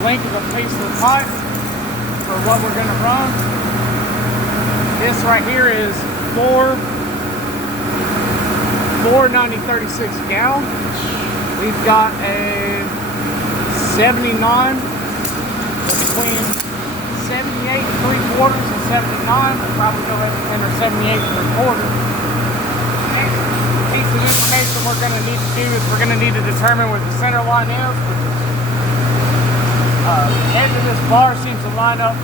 Length of a piece of the pipe for what we're going to run. This right here is four 9036 gal. We've got a 79 between 78 and 3/4 and 79. We'll probably go ahead and enter 78 and 3/4. Next piece of information we're going to need to do is we're going to need to determine where the center line is. The edge of this bar seems to line up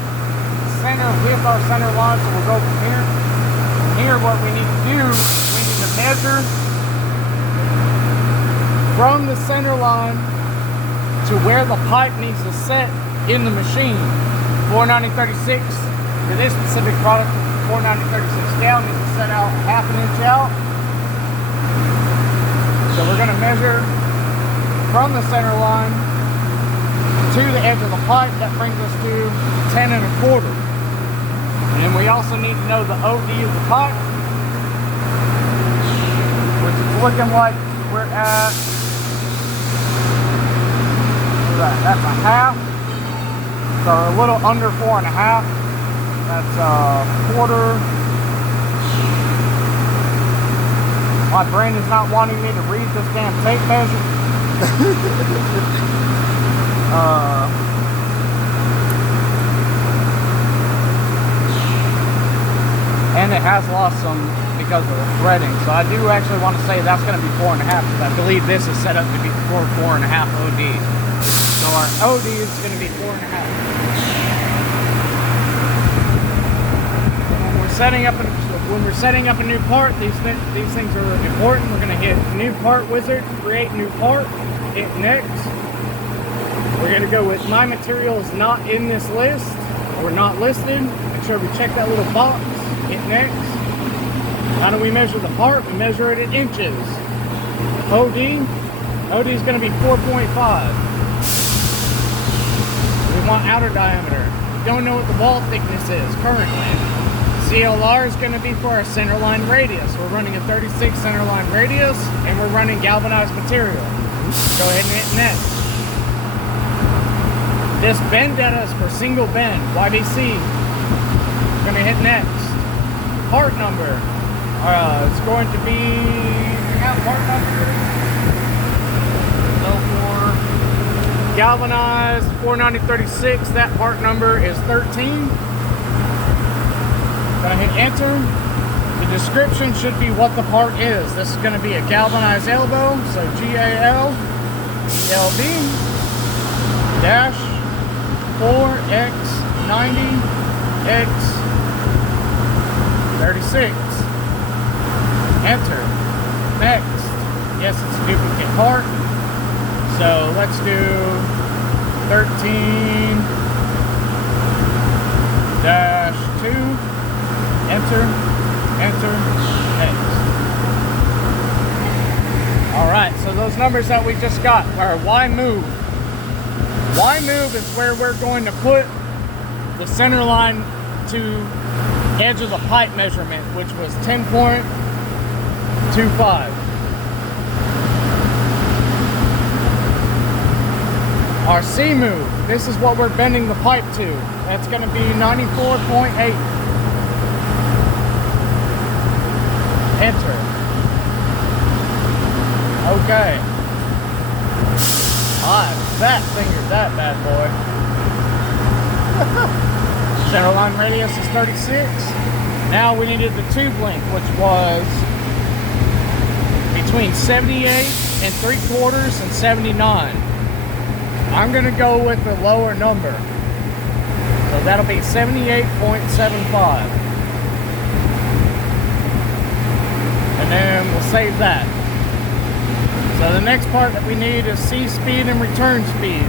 center with our center line, so we'll go from here. Here, what we need to do, we need to measure from the center line to where the pipe needs to set in the machine. 49036 for this specific product, 49036 gal needs to set out 1/2 inch out. So we're going to measure from the center line to the edge of the pipe. That brings us to 10 1/4. And we also need to know the OD of the pipe, which is looking like we're at, that's a 1/2. So a little under 4 1/2. That's a 1/4. My brain is not wanting me to read this damn tape measure. And it has lost some because of the threading. So I do actually want to say that's going to be 4 1/2, because I believe this is set up to be 4 1/2 OD. So our OD is going to be 4 1/2. When we're setting up a new part, these things are important. We're going to hit New Part Wizard, create new part, hit next. We're going to go with my material is not in this list or not listed. Make sure we check that little box. Hit next. How do we measure the part? We measure it in inches. OD is going to be 4.5. We want outer diameter. We don't know what the wall thickness is currently. CLR is going to be for our center line radius. We're running a 36 center line radius, and we're running galvanized material. Go ahead and hit next. This bend data is for single bend, YBC. We're going to hit next. Part number. It's going to be part number. So for galvanized 49036, that part number is 13. Going to hit enter. The description should be what the part is. This is going to be a galvanized elbow, so GALLB dash 4x90x 36. Enter. Next. Yes, it's a duplicate part. So let's do 13-2. Enter. Enter. Next. Alright, so those numbers that we just got are Y move. Y move is where we're going to put the center line to edge of the pipe measurement, which was 10.25. Our C move, this is what we're bending the pipe to. That's going to be 94.8. Enter. Okay. I fat fingered that bad boy. Center line radius is 36. Now we needed the tube length, which was between 78 and 3/4 and 79. I'm going to go with the lower number. So that'll be 78.75. And then we'll save that. So the next part that we need is C speed and return speed.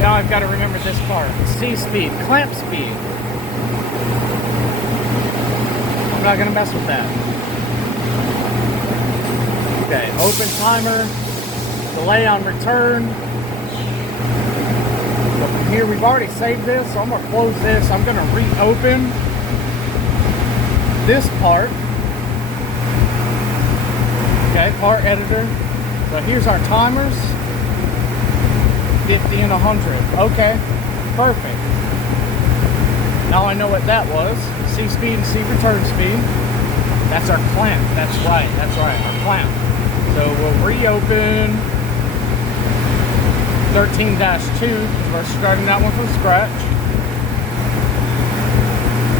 Now I've got to remember this part. C speed, clamp speed. I'm not going to mess with that. Okay, open timer, delay on return. So from here, we've already saved this, so I'm going to close this. I'm going to reopen this part. Okay, part editor. So here's our timers. 50 and 100. Okay, perfect. Now I know what that was. C speed and C return speed. That's our clamp. That's right, our clamp. So we'll reopen 13-2 because we're starting that one from scratch.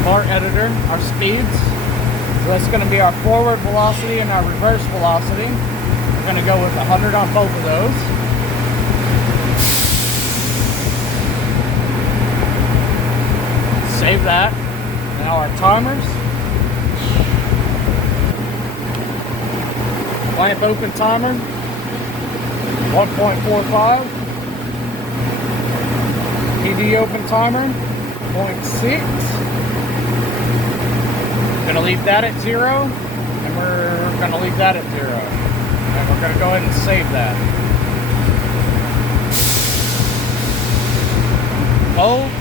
Part editor, our speeds. So that's going to be our forward velocity and our reverse velocity. We're going to go with 100 on both of those. Save that. Now our timers. Clamp open timer. 1.45. PD open timer. 0.6. Gonna leave that at 0, and we're gonna leave that at 0. And we're gonna go ahead and save that. Hold.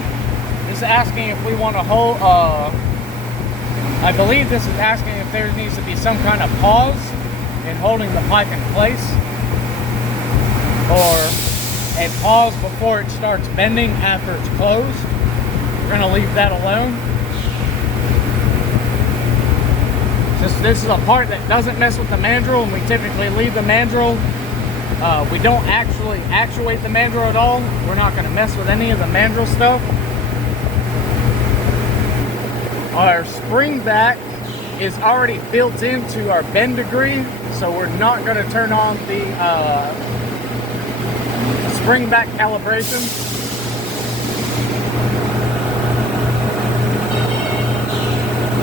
This is asking if we want to hold, I believe this is asking if there needs to be some kind of pause in holding the pipe in place, or a pause before it starts bending after it's closed. We're gonna leave that alone. This is a part that doesn't mess with the mandrel, and we typically leave the mandrel. We don't actually actuate the mandrel at all. We're not going to mess with any of the mandrel stuff. Our spring back is already built into our bend degree, so we're not going to turn on the spring back calibration.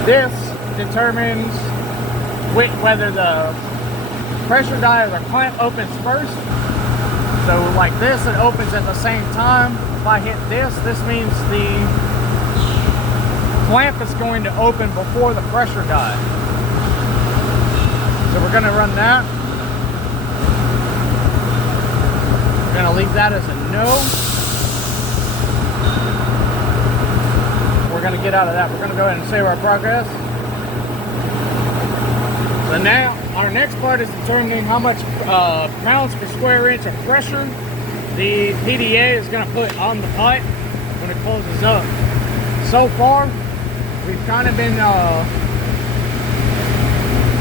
This determines whether the pressure die or the clamp opens first. So like this, it opens at the same time. If I hit this, this means the clamp is going to open before the pressure die. So we're going to run that. We're going to leave that as a no. We're going to get out of that. We're going to go ahead and save our progress. So now, our next part is determining how much pounds per square inch of pressure the PDA is going to put on the pipe when it closes up. So far, we've kind of been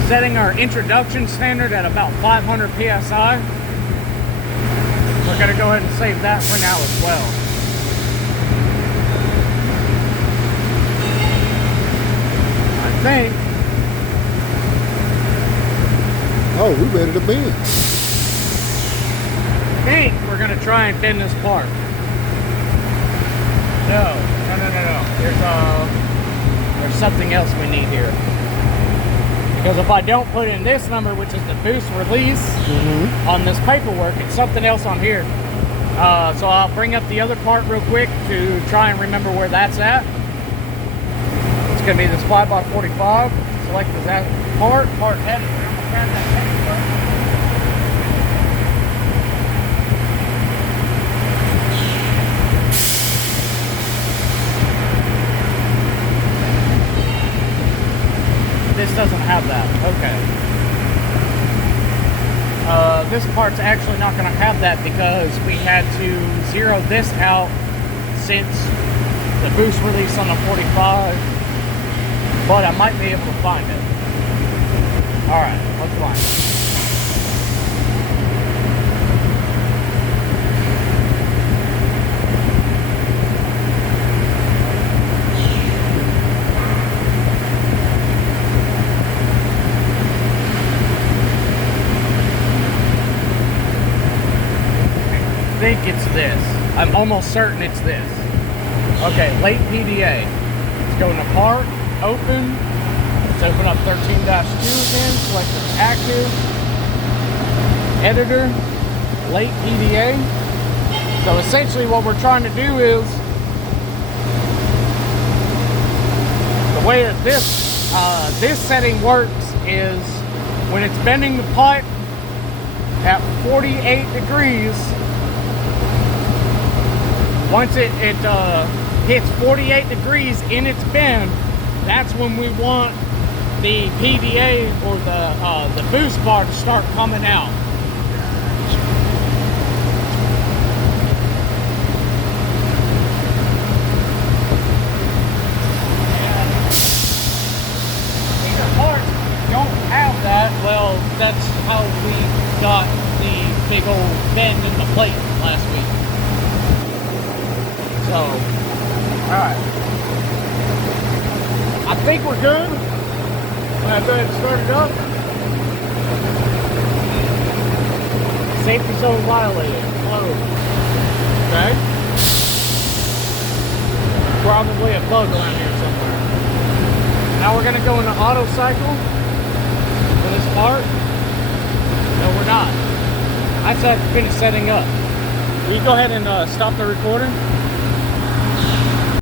setting our introduction standard at about 500 PSI. We're going to go ahead and save that for now as well. I think. Oh, we ready to bend. I think we're going to try and bend this part. No. There's something else we need here. Because if I don't put in this number, which is the boost release on this paperwork, it's something else on here. So I'll bring up the other part real quick to try and remember where that's at. It's going to be this 5x45. Select that part editor. Grab that paperwork. This doesn't have that. Okay. This part's actually not going to have that because we had to zero this out since the boost release on the 45. But I might be able to find it. Alright, let's find it. I think it's this. I'm almost certain it's this. Okay, late PDA. Let's go into part, open. Let's open up 13-2 again, select active, editor, late PDA. So essentially what we're trying to do is, the way that this setting works is when it's bending the pipe at 48 degrees, once it hits 48 degrees in its bend, that's when we want the PDA or the boost bar to start coming out. got the big old bend in the plate last week. So, alright. I think we're good. I'm gonna go ahead and start it up. Safety zone violated. Closed. Okay. Probably a bug around here somewhere. Now we're gonna go into auto cycle for this part. No, we're not. I said finish setting up. Will you go ahead and stop the recording?